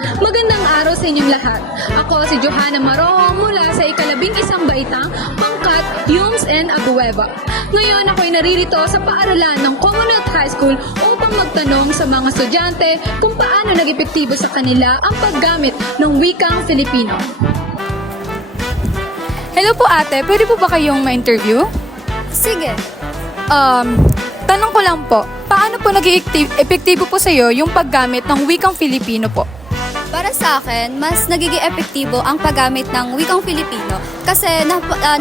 Magandang araw sa inyong lahat. Ako si Johanna Maroho mula sa ika-11 baitang pangkat Yums and Abueva. Ngayon ako'y naririto sa paaralan ng Commonwealth High School upang magtanong sa mga estudyante kung paano nag-epektibo sa kanila ang paggamit ng wikang Filipino. Hello po ate, pwede po ba kayong ma-interview? Sige. Tanong ko lang po, paano po nag-epektibo po sa iyo yung paggamit ng wikang Filipino po? Para sa akin, mas nagiging epektibo ang paggamit ng wikang Filipino kasi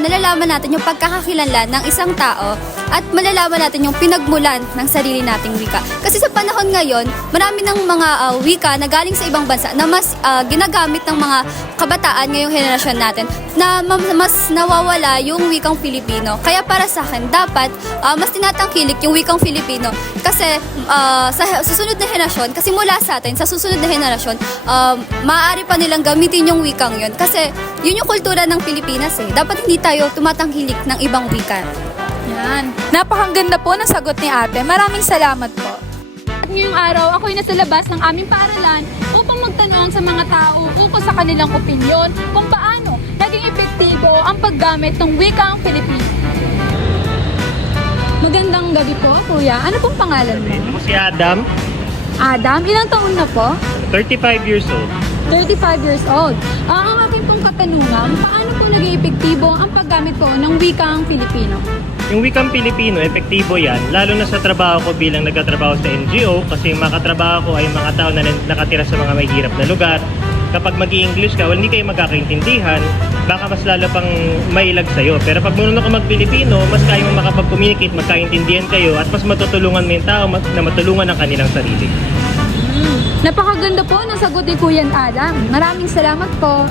nalalaman natin yung pagkakakilanlan ng isang tao at malalaman natin yung pinagmulan ng sarili nating wika. Kasi sa panahon ngayon, marami ng mga wika na galing sa ibang bansa na mas ginagamit ng mga kabataan ngayong henerasyon natin na mas nawawala yung wikang Filipino. Kaya para sa akin, dapat mas tinatangkilik yung wikang Filipino kasi sa susunod na henerasyon, kasi mula sa atin, sa susunod na henerasyon, maaari pa nilang gamitin yung wikang yun. Kasi yun yung kultura ng Pilipinas eh. Dapat hindi tayo tumatangkilik ng ibang wika. Yan. Napakaganda po ng sagot ni ate. Maraming salamat po. At ngayong araw, ako'y nasa labas ng aming paaralan upang magtanong sa mga tao ukol sa kanilang opinyon kung paano naging epektibo ang paggamit ng wikang Filipino. Magandang gabi po, kuya. Ano pong pangalan mo? Ako si Adam, Adam, ilang taon na po? 35 years old. 35 years old. Ang aking pong katanungan, paano po naging epektibo ang paggamit po ng wikang Filipino? Yung wikang Pilipino, epektibo yan, lalo na sa trabaho ko bilang nagtatrabaho sa NGO kasi yung mga katrabaho ko ay mga tao na nakatira sa mga may hirap na lugar. Kapag mag-i-English ka, hindi kayo magkakaintindihan, baka mas lalo pang mailag sa'yo. Pero pag marunong ka mag-Pilipino, mas kaya mo makapag-communicate, magkaintindihan kayo at mas matutulungan mo yung tao na matulungan ang kanilang sarili. Napakaganda po ng sagot ni Kuya Adam. Maraming salamat po.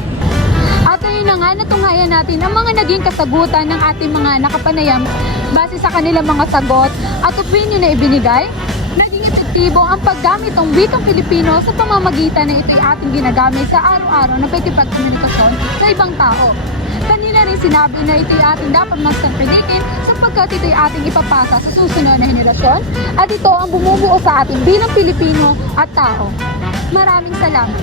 At ayun na nga, natunghayan natin ang mga naging kasagutan ng ating mga nakapanayam base sa kanilang mga sagot at opinion na ibinigay. Naging epektibo ang paggamit ng wikang Filipino sa pamamagitan na ito'y ating ginagamit sa araw-araw na pakikipagkomunikasyon sa ibang tao. Kanina rin sinabi na ito'y ating dapat magtangkilikin sapagkat ito'y ating ipapasa sa susunod na henerasyon at ito ang bumubuo sa atin bilang Pilipino at tao. Maraming salamat.